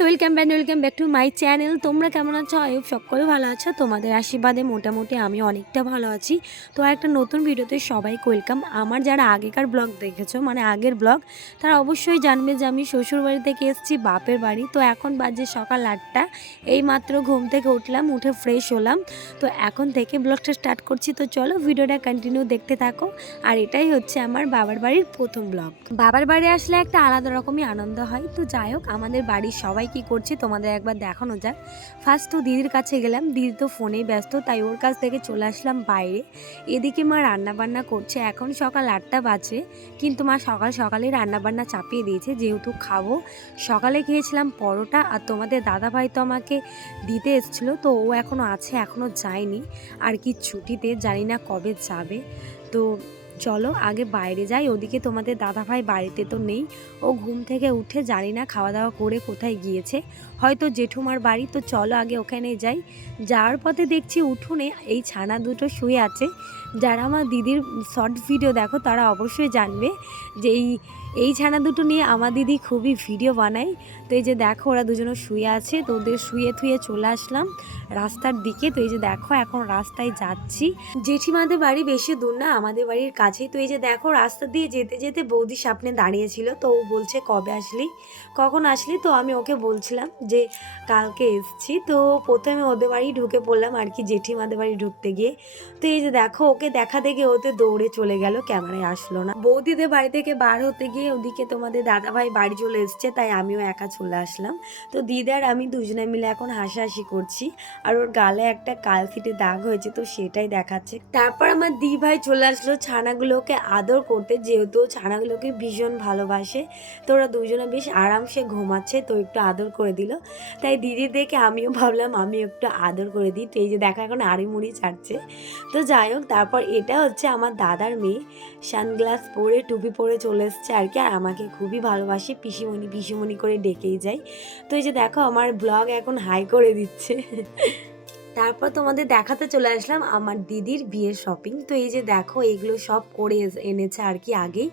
Welcome and welcome back to my channel তোমরা কেমন আছো? হোপ সকলে ভালো আছো। তোমাদের আশীর্বাদে মোটামুটি আমি অনেকটা ভালো আছি। তো একটা নতুন ভিডিওতে সবাইকে ওয়েলকাম আমার যারা আগেকার ব্লগ দেখেছ মানে আগের ব্লগ তারা অবশ্যই জানবে যে আমি শ্বশুরবাড়ি থেকে এসেছি, বাপের বাড়ি। তো এখন বাজে সকাল আটটা। এই মাত্র ঘুম থেকে উঠলাম, উঠে ফ্রেশ হলাম। তো এখন থেকে ব্লগটা স্টার্ট করছি। তো চলো ভিডিওটা কন্টিনিউ দেখতে থাকো। আর এটাই হচ্ছে আমার বাবার বাড়ির প্রথম ব্লগ বাবার বাড়ি আসলে একটা আলাদা রকমই আনন্দ হয়। তো যাই হোক, আমাদের বাড়ির সবাই কি করছে তোমাদের একবার দেখানো যাক। ফার্স্ট তো দিদির কাছে গেলাম, দিদি তো ফোনেই ব্যস্ত, তাই ওর কাছ থেকে চলে আসলাম বাইরে। এদিকে মা রান্না বান্না করছে, এখন সকাল আটটা বাজে, কিন্তু মা সকাল সকালে রান্না বান্না চাপিয়ে দিয়েছে, যেহেতু খাব। সকালে খেয়েছিলাম পরোটা, আর তোমাদের দাদা ভাই তো আমাকে দিতে এসেছিল, তো ও এখনও আছে এখনও যায়নি। আর কি ছুটিতে জানি না কবে যাবে। তো চলো, আগে বাইরে যাই। ওদিকে তোমাদের দাদা ভাই বাড়িতে তো নেই। ও ঘুম থেকে উঠে জানি না খাওয়া দাওয়া করে কোথায় গিয়েছে। হয়তো জেঠুমার বাড়ি, তো চলো আগে ওখানে যাই। যাওয়ার পথে দেখছি উঠোনে এই ছানা দুটো শুয়ে আছে। যারা আমার দিদির শর্ট ভিডিও দেখো, তারা অবশ্যই জানবে যে এই এই ছানা দুটো নিয়ে আমার দিদি খুবই ভিডিও বানায়। তো এই যে দেখো, ওরা দুজনে শুয়ে আছে, তো ওদের শুয়ে থুয়ে চলে আসলাম রাস্তার দিকে। তো এই যে দেখো, এখন রাস্তায় যাচ্ছি। জেঠিমাদের বাড়ি বেশি দূর না, আমাদের বাড়ির কাছেই। তো এই যে দেখো, রাস্তা দিয়ে যেতে যেতে বৌদি সামনে দাঁড়িয়েছিল, তো ও বলছে, কবে আসলি? কখন আসলি? তো আমি ওকে বলছিলাম যে, কালকে এসছি। তো প্রথমে ওদের বাড়ি ঢুকে পড়লাম আর কি জেঠিমাদের বাড়ি ঢুকতে গিয়ে। তো এই যে দেখো, ওকে দেখা দেখে ওতে দৌড়ে চলে গেল, ক্যামেরায় আসলো না। বৌদিদের বাড়ি থেকে বার হতে গিয়ে ওদিকে তোমাদের দাদা ভাই বাড়ি চলে এসছে, তাই আমিও একা চলে আসলাম। তো দিদার আমি দুজনে মিলে এখন হাসাহাসি করছি, আর ওর গালে একটা কালফিটে দাগ হয়েছে, তো সেটাই দেখাচ্ছে। তারপর আমার দি ভাই চলে আসলো ছানাগুলোকে আদর করতে, যেহেতু ছানাগুলোকে ভীষণ ভালোবাসে, তো ওরা দুজনে বেশ আরামসে ঘুমাচ্ছে, তো একটু আদর করে দিল। তাই দিদি দেখে আমিও ভাবলাম আমি একটু আদর করে দিই, তো এই যে দেখা এখন আড়ি মুড়ি ছাড়ছে। তো যাই হোক, তারপর এটা হচ্ছে আমার দাদার মেয়ে, সানগ্লাস পরে, টুপি পরে চলে এসছে আর কি আর আমাকে খুবই ভালোবাসে, পিসিমণি পিসিমণি করে ডেকেই যায়। তো এই যে দেখো, আমার ব্লগ এখন হাই করে দিচ্ছে। তারপর তোমাদের দেখাতে চলে আসলাম আমার দিদির বিয়ের শপিং তো এই যে দেখো, এগুলো সব করে এনেছে আর কি আগেই।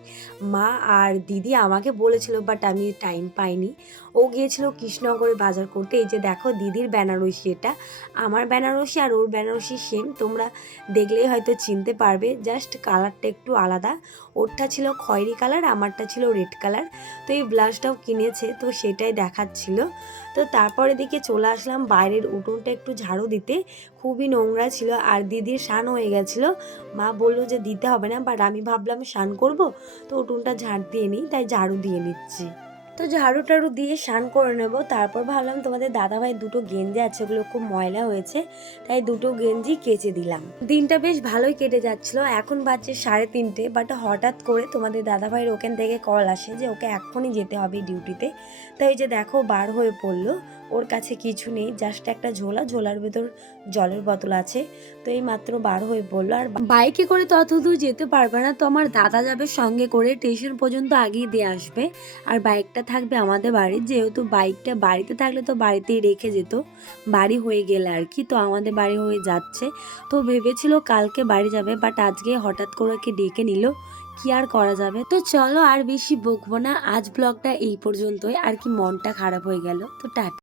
মা আর দিদি আমাকে বলেছিল, বাট আমি টাইম পাইনি। ও গিয়েছিল কৃষ্ণনগরে বাজার করতে। এই যে দেখো, দিদির বেনারসি এটা। আমার বেনারসি আর ওর বেনারসি সেম তোমরা দেখলেই হয়তো চিনতে পারবে। জাস্ট কালারটা একটু আলাদা। ওরটা ছিল খয়েরি কালার আমারটা ছিল রেড কালার তো এই ব্লাউজটাও কিনেছে, তো সেটাই দেখাচ্ছিল। তো তারপর এদিকে চলে আসলাম। বাইরের উঠোনটা একটু ঝাড়ু দিতে। খুবই নোংরা ছিল আর দিদির স্নান হয়ে গেছিল। মা বলল যে দিতে হবে না, বাট আমি ভাবলাম স্নান করব, তো উঠোনটা ঝাড় দিয়ে নিই, তাই ঝাড়ু দিয়ে নিচ্ছি। তো ঝাড়ু টাড়ু দিয়ে স্নান করে নেব, তারপর ভাবলাম তোমাদের দাদাভাই দুটো গেঞ্জি আছে, ওগুলো খুব ময়লা হয়েছে, তাই দুটো গেঞ্জি কেচে দিলাম। দিনটা বেশ ভালোই কেটে যাচ্ছিল, এখন বাজছে সাড়ে তিনটে বাট হঠাৎ করে তোমাদের দাদাভাইয়ের ওখান থেকে কল আসে যে ওকে এখনই যেতে হবে ডিউটিতে তাই যে দেখো বার হয়ে পড়ল ওর কাছে কিছু নেই জাস্ট একটা ঝোলা, ঝোলার ভেতর জলের বোতল আছে। তো এই মাত্র বার হয়ে পড়ল, আর বাইকে করে তত দূর যেতে পারবে না, তো আমার দাদা যাবে সঙ্গে করে স্টেশন পর্যন্ত আগেই দিয়ে আসবে। আর বাইকটা থাকবে আমাদের বাড়ির, যেহেতু বাইকটা বাড়িতে থাকলে তো বাড়িতেই রেখে যেত। বাড়ি হয়ে গেলে আর কি, তো আমাদের বাড়ি হয়ে যাচ্ছে। তো ভেবেছিল কালকে বাড়ি যাবে বাট আজকে হঠাৎ করে ওকে ডেকে নিল, কি আর করা যাবে? তো চলো আর বেশি বকবো না, আজ ব্লগটা এই পর্যন্তই, আর কি মনটা খারাপ হয়ে গেল, তো টাটা